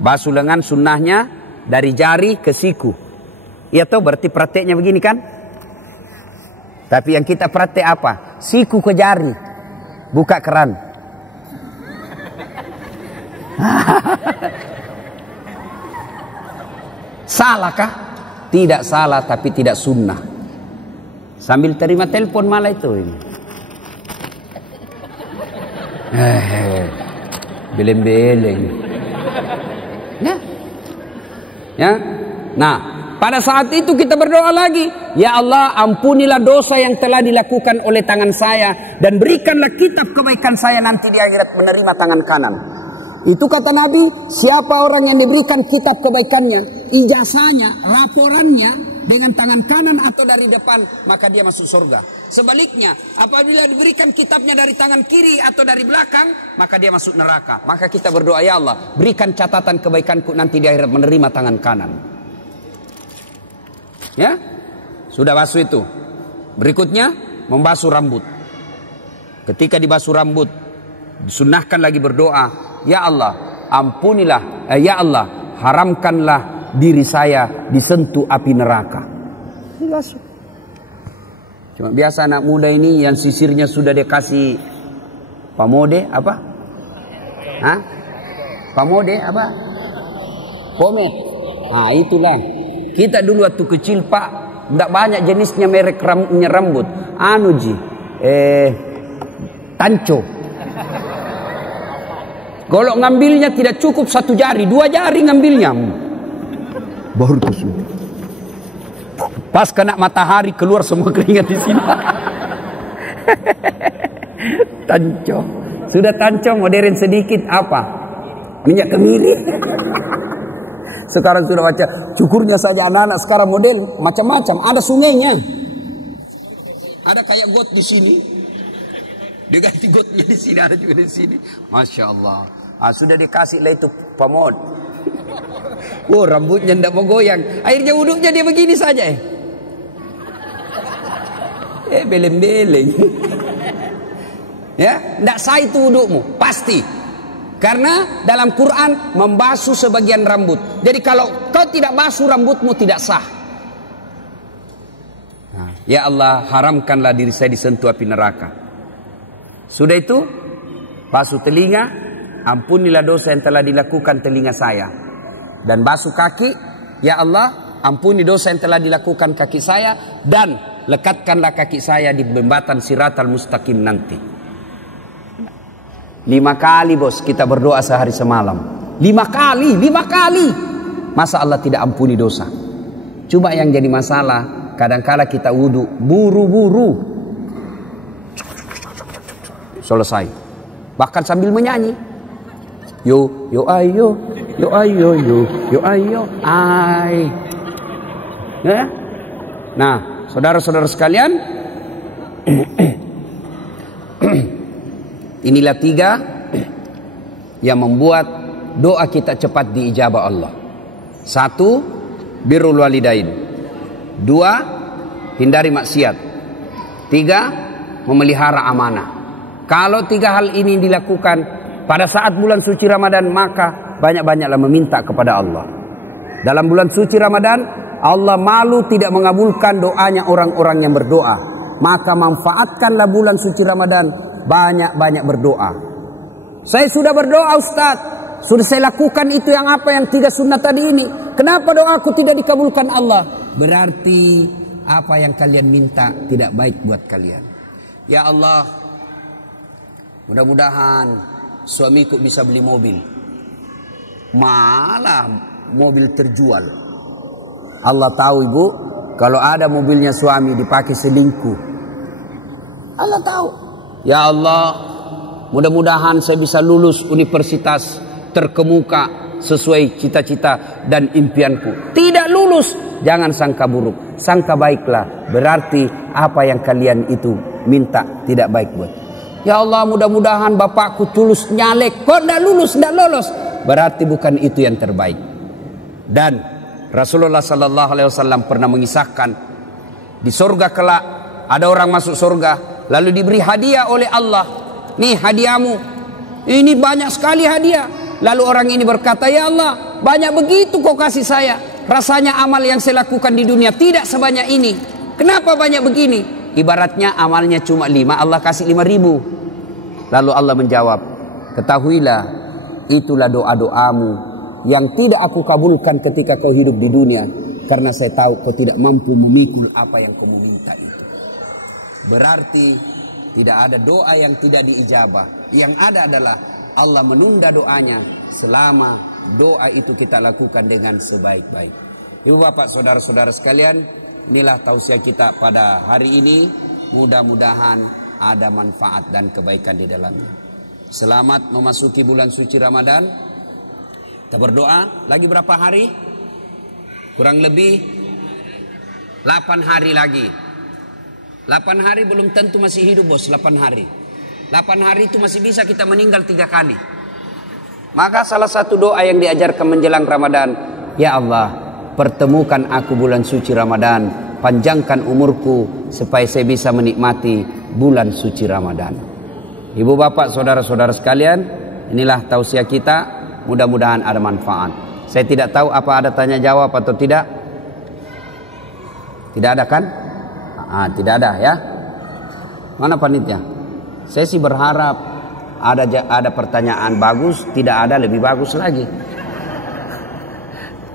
Basuh lengan sunnahnya dari jari ke siku. Ya toh berarti prakteknya begini kan? Tapi yang kita praktek apa? Siku ke jari. Buka keran. Salahkah? Tidak salah tapi tidak sunnah. Sambil terima telepon malah itu ini. Beleng-beleng. Ya. Ya. Nah, pada saat itu kita berdoa lagi, ya Allah, ampunilah dosa yang telah dilakukan oleh tangan saya dan berikanlah kitab kebaikan saya nanti di akhirat menerima tangan kanan. Itu kata Nabi, siapa orang yang diberikan kitab kebaikannya, ijazahnya, laporannya dengan tangan kanan atau dari depan, maka dia masuk surga. Sebaliknya, apabila diberikan kitabnya dari tangan kiri atau dari belakang, maka dia masuk neraka. Maka kita berdoa, ya Allah, berikan catatan kebaikanku nanti di akhirat menerima tangan kanan. Ya, sudah basuh itu. Berikutnya, membasuh rambut. Ketika dibasuh rambut, disunnahkan lagi berdoa, ya Allah, ampunilah, ya Allah, haramkanlah diri saya disentuh api neraka. Dibasuh. Cuma biasa anak muda ini yang sisirnya sudah dikasih pamode apa? Hah? Pamode apa? Pomade. Nah, itulah. Kita dulu waktu kecil, Pak, tidak banyak jenisnya merek rambut. Tanco. Kalau ngambilnya tidak cukup 1 jari, 2 jari ngambilnya. Baru itu semua. Pas kena matahari keluar semua keringat di sini. Tanco. Sudah tanco modern sedikit apa? Minyak kemiri. Sekarang sudah baca cukurnya saja anak-anak sekarang model macam-macam. Ada sungainya. Ada kayak got di sini. Dia ganti gotnya di sini, ada juga di sini. Masya Allah. Sudah dikasih lah itu pamod. Oh, rambutnya tidak mau goyang. Akhirnya wuduknya dia begini saja. Beleng-beleng. Ya, tidak sah itu wudukmu, pasti. Karena dalam Quran membasuh sebagian rambut. Jadi kalau kau tidak basuh rambutmu tidak sah. Ya Allah, haramkanlah diri saya disentuh api neraka. Sudah itu, basuh telinga, ampunilah dosa yang telah dilakukan telinga saya. Dan basuh kaki, ya Allah, ampuni dosa yang telah dilakukan kaki saya. Dan lekatkanlah kaki saya di jembatan Siratal Mustaqim nanti. 5 kali bos kita berdoa sehari semalam. 5 kali. Masa Allah tidak ampuni dosa? Cuma yang jadi masalah, kadangkala kita wudhu buru-buru. Selesai. Bahkan sambil menyanyi. Yo ayo, ay. Ya? Nah, saudara-saudara sekalian, inilah 3 yang membuat doa kita cepat diijabah Allah. 1, birrul walidain. 2, hindari maksiat. 3, memelihara amanah. Kalau 3 hal ini dilakukan pada saat bulan suci Ramadan, maka banyak-banyaklah meminta kepada Allah. Dalam bulan suci Ramadan, Allah malu tidak mengabulkan doanya orang-orang yang berdoa. Maka manfaatkanlah bulan suci Ramadan, banyak-banyak berdoa. Saya sudah berdoa Ustaz, sudah saya lakukan itu yang apa yang tidak sunnah tadi ini. Kenapa doaku tidak dikabulkan Allah? Berarti apa yang kalian minta tidak baik buat kalian. Ya Allah, mudah-mudahan suamiku bisa beli mobil. Malah mobil terjual. Allah tahu ibu, kalau ada mobilnya suami dipakai selingkuh. Allah tahu. Ya Allah, mudah-mudahan saya bisa lulus universitas terkemuka sesuai cita-cita dan impianku. Tidak lulus, jangan sangka buruk, sangka baiklah. Berarti apa yang kalian itu minta tidak baik buat. Ya Allah, mudah-mudahan bapakku tulus nyalek, kok tidak lulus, tidak lolos. Berarti bukan itu yang terbaik. Dan Rasulullah Sallallahu Alaihi Wasallam pernah mengisahkan di surga kelak ada orang masuk surga lalu diberi hadiah oleh Allah. Nih hadiahmu, ini banyak sekali hadiah. Lalu orang ini berkata, ya Allah, banyak begitu kau kasih saya. Rasanya amal yang saya lakukan di dunia tidak sebanyak ini. Kenapa banyak begini? Ibaratnya amalnya cuma 5, Allah kasih 5.000. Lalu Allah menjawab, ketahuilah, itulah doa-doamu yang tidak aku kabulkan ketika kau hidup di dunia. Karena saya tahu kau tidak mampu memikul apa yang kau minta itu. Berarti tidak ada doa yang tidak diijabah. Yang ada adalah Allah menunda doanya selama doa itu kita lakukan dengan sebaik-baik. Ibu bapak saudara-saudara sekalian, inilah tausiah kita pada hari ini. Mudah-mudahan ada manfaat dan kebaikan di dalamnya. Selamat memasuki bulan suci Ramadan. Kita berdoa, lagi berapa hari? Kurang lebih 8 hari lagi. 8 hari belum tentu masih hidup bos, 8 hari. 8 hari itu masih bisa kita meninggal 3 kali. Maka salah satu doa yang diajarkan menjelang Ramadan, ya Allah, pertemukan aku bulan suci Ramadan, panjangkan umurku supaya saya bisa menikmati bulan suci Ramadan. Ibu bapak saudara-saudara sekalian, inilah tausiah kita, mudah-mudahan ada manfaat. Saya tidak tahu apa ada tanya jawab atau tidak. Tidak ada kan? Tidak ada ya. Mana panitia? Saya sih berharap ada pertanyaan bagus, tidak ada lebih bagus lagi.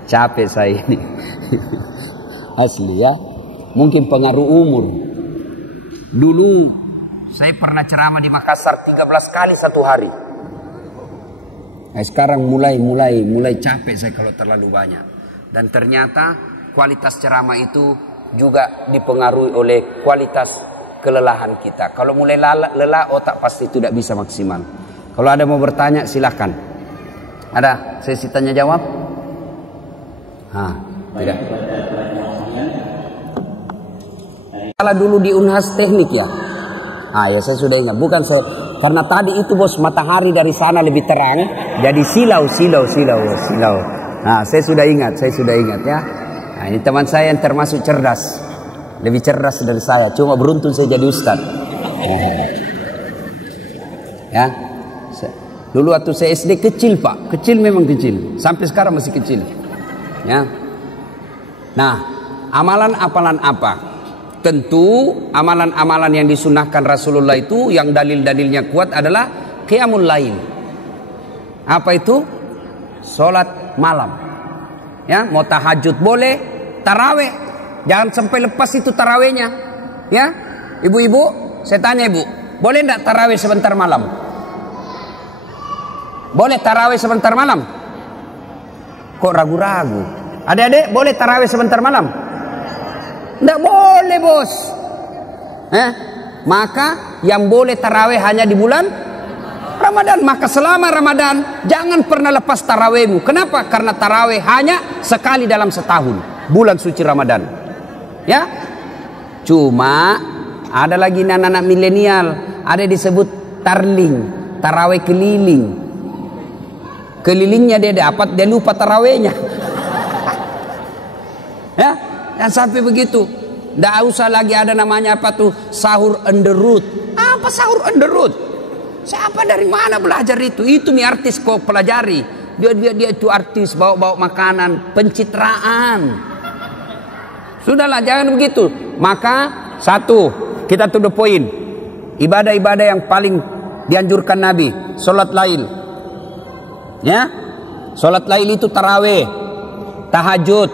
Capek saya ini. Asli ya. Mungkin pengaruh umur. Dulu saya pernah ceramah di Makassar 13 kali satu hari. Nah, sekarang mulai capek saya kalau terlalu banyak. Dan ternyata kualitas ceramah itu juga dipengaruhi oleh kualitas kelelahan kita. Kalau mulai lelah, otak pasti tidak bisa maksimal. Kalau ada mau bertanya silahkan. Ada sesi tanya jawab? Tidak. Kalau dulu di Unhas Teknik ya. Ya saya sudah ingat. Bukan saya, karena tadi itu bos matahari dari sana lebih terang, jadi silau. Nah, saya sudah ingat ya. Nah, ini teman saya yang termasuk cerdas. Lebih cerdas dari saya. Cuma beruntung saya jadi ustaz. Ya. Dulu waktu saya SD kecil pak. Kecil memang kecil. Sampai sekarang masih kecil. Ya. Nah, amalan-amalan apa? Tentu amalan-amalan yang disunahkan Rasulullah itu yang dalil-dalilnya kuat adalah qiyamul lail. Apa itu? Salat malam. Ya, mau tahajud boleh, tarawih jangan sampai lepas itu tarawihnya. Ya, ibu-ibu, saya tanya ibu, boleh enggak tarawih sebentar malam? Boleh tarawih sebentar malam? Kok ragu-ragu? Adik-adik, boleh tarawih sebentar malam? Enggak boleh bos. Maka yang boleh tarawih hanya di bulan Ramadan. Maka selama Ramadan jangan pernah lepas tarawihmu. Kenapa? Karena tarawih hanya sekali dalam setahun, bulan suci Ramadan. Ya. Cuma ada lagi anak-anak milenial, ada disebut tarling, tarawih keliling. Kelilingnya dia dapat, dia lupa tarawihnya. Ya, dan sampai begitu. Tidak usah lagi ada namanya apa tuh sahur on the road. Apa sahur on the road? Siapa dari mana belajar itu? Itu mi artis kau pelajari. Dia itu artis, bawa makanan, pencitraan. Sudahlah, jangan begitu. Maka satu, kita to the point. Ibadah-ibadah yang paling dianjurkan Nabi, salat lail. Ya? Salat lail itu tarawih, tahajud,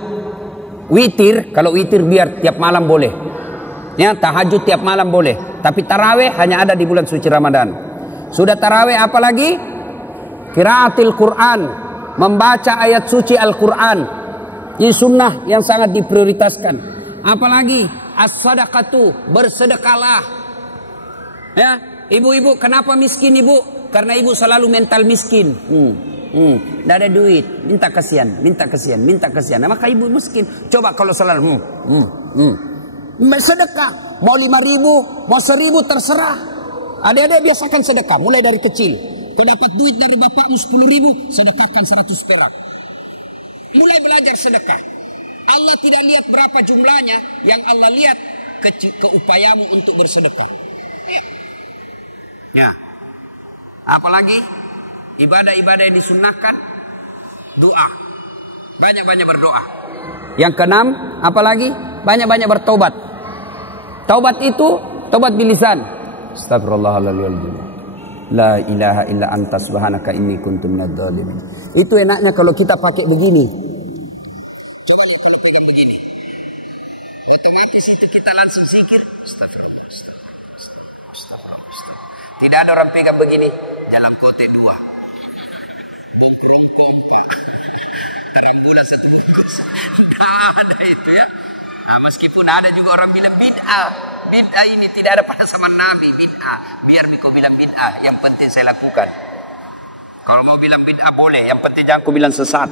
witir. Kalau witir biar tiap malam boleh. Ya, tahajud tiap malam boleh. Tapi tarawih hanya ada di bulan suci Ramadan. Sudah tarawih apa lagi? Qiraatil Quran, membaca ayat suci Al-Quran. Ini sunnah yang sangat diprioritaskan. Apalagi as-sadaqatu, bersedekahlah. Ya, ibu-ibu kenapa miskin ibu? Karena ibu selalu mental miskin. Tidak ada duit, minta kasihan. Nah, maka ibu miskin. Coba kalau selalu sedekah, mau 5.000, mau 1.000 terserah. Adik-adik biasakan sedekah, mulai dari kecil. Kau dapat duit dari bapakmu 10.000, sedekahkan 100 perak. Mulai belajar sedekah. Allah tidak lihat berapa jumlahnya, yang Allah lihat keupayamu untuk bersedekah. Ya. Apalagi ibadah-ibadah yang disunnahkan, doa. Banyak-banyak berdoa. Yang keenam, apalagi banyak-banyak bertobat. Taubat itu taubat bilisan. Astagfirullahaladzim. La ilaha illa anta subhanaka inni kuntu minadz dzalimin. Itu enaknya kalau kita pakai begini. Coba lihat kalau pegang begini. Otomatis itu kita langsung zikir. Tidak ada orang pegang begini. Dalam kote 2. Bongkrong kompak. Terang bulan 1 bungkus. Nah, ada itu ya. Nah, meskipun ada juga orang bilang bid'ah. Bid'ah ini tidak ada pada zaman Nabi. Bid'ah. Biar kau bilang bid'ah. Yang penting saya lakukan. Kalau mau bilang bid'ah boleh. Yang penting jangan kau bilang sesat.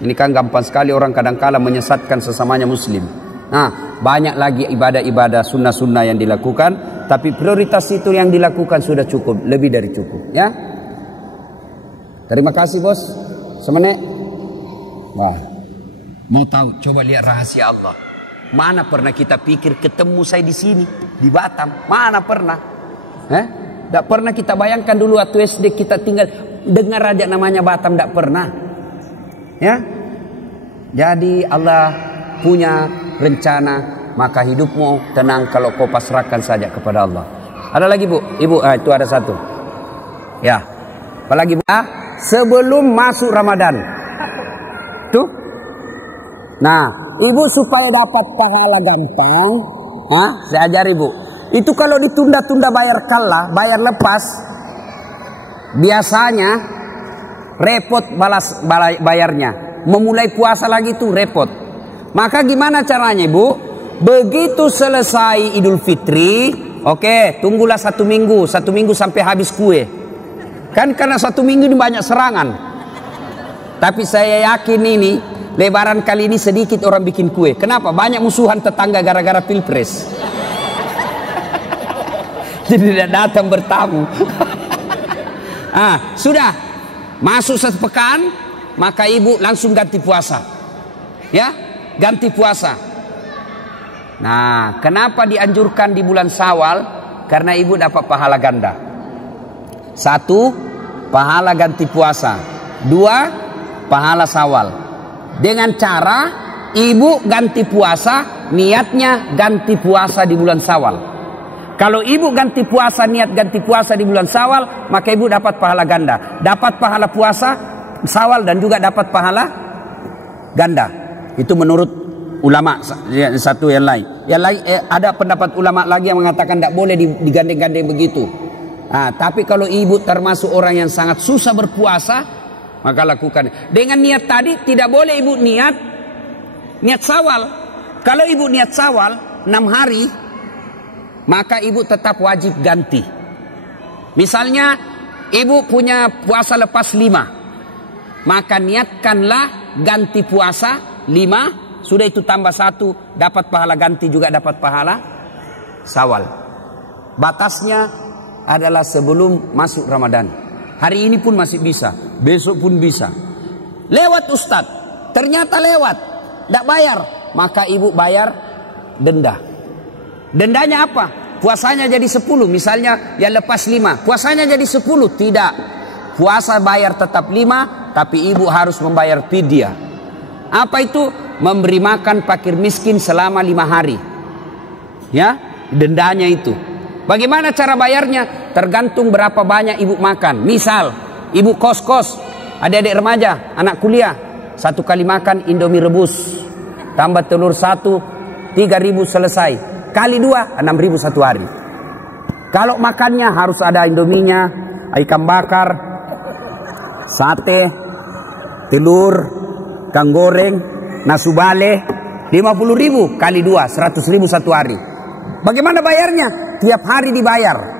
Ini kan gampang sekali orang kadang-kala menyesatkan sesamanya muslim. Nah, banyak lagi ibadah-ibadah sunnah-sunnah yang dilakukan. Tapi prioritas itu yang dilakukan sudah cukup. Lebih dari cukup. Ya. Terima kasih bos. Semenit. Wah. Mau tahu? Coba lihat rahasia Allah. Mana pernah kita pikir ketemu saya di sini, di Batam? Mana pernah? Tidak pernah kita bayangkan dulu waktu SD kita tinggal dengar aja namanya Batam, tidak pernah. Ya, jadi Allah punya rencana, maka hidupmu tenang kalau kau pasrahkan saja kepada Allah. Ada lagi bu? Ibu, itu ada satu. Ya, apalagi bu? Sebelum masuk Ramadan, tuh. Nah, ibu supaya dapat pahala gampang, saya ajar ibu. Itu kalau ditunda-tunda bayar kalah, bayar lepas, biasanya repot balas bayarnya. Memulai puasa lagi tuh repot. Maka gimana caranya ibu? Begitu selesai Idul Fitri, oke, tunggulah 1 minggu, 1 minggu sampai habis kue. Kan karena 1 minggu ini banyak serangan. Tapi saya yakin ini Lebaran kali ini sedikit orang bikin kue. Kenapa? Banyak musuhan tetangga gara-gara pilpres. Jadi tidak datang bertamu. Sudah masuk 1 pekan, maka ibu langsung ganti puasa. Ya, ganti puasa. Nah, kenapa dianjurkan di bulan Syawal? Karena ibu dapat pahala ganda. 1, pahala ganti puasa. 2, pahala Syawal. Dengan cara ibu ganti puasa, niatnya ganti puasa di bulan Syawal. Kalau ibu ganti puasa, niat ganti puasa di bulan Syawal, maka ibu dapat pahala ganda. Dapat pahala puasa Syawal dan juga dapat pahala ganda. Itu menurut ulama satu yang lain. Yang lain ada pendapat ulama lagi yang mengatakan tidak boleh digandeng-gandeng begitu. Tapi kalau ibu termasuk orang yang sangat susah berpuasa, maka lakukan. Dengan niat tadi tidak boleh ibu niat Syawal. Kalau ibu niat Syawal 6 hari, maka ibu tetap wajib ganti. Misalnya ibu punya puasa lepas 5, maka niatkanlah ganti puasa 5, sudah itu tambah 1, dapat pahala ganti juga dapat pahala Syawal. Batasnya adalah sebelum masuk Ramadan. Hari ini pun masih bisa, besok pun bisa. Lewat Ustadz, ternyata lewat, tidak bayar, maka ibu bayar denda. Dendanya apa? Puasanya jadi 10, misalnya yang lepas 5, puasanya jadi 10, tidak. Puasa bayar tetap 5, tapi ibu harus membayar fidyah. Apa itu? Memberi makan fakir miskin selama 5 hari. Ya, dendanya itu. Bagaimana cara bayarnya? Tergantung berapa banyak ibu makan. Misal, ibu kos-kos, adik-adik remaja, anak kuliah, 1 kali makan Indomie rebus, tambah telur 1, 3.000 selesai. Kali 2, 6.000 satu hari. Kalau makannya harus ada Indominya, ikan bakar, sate, telur, kang goreng, nasu bale, 50.000 kali 2, 100.000 satu hari. Bagaimana bayarnya? Tiap hari dibayar.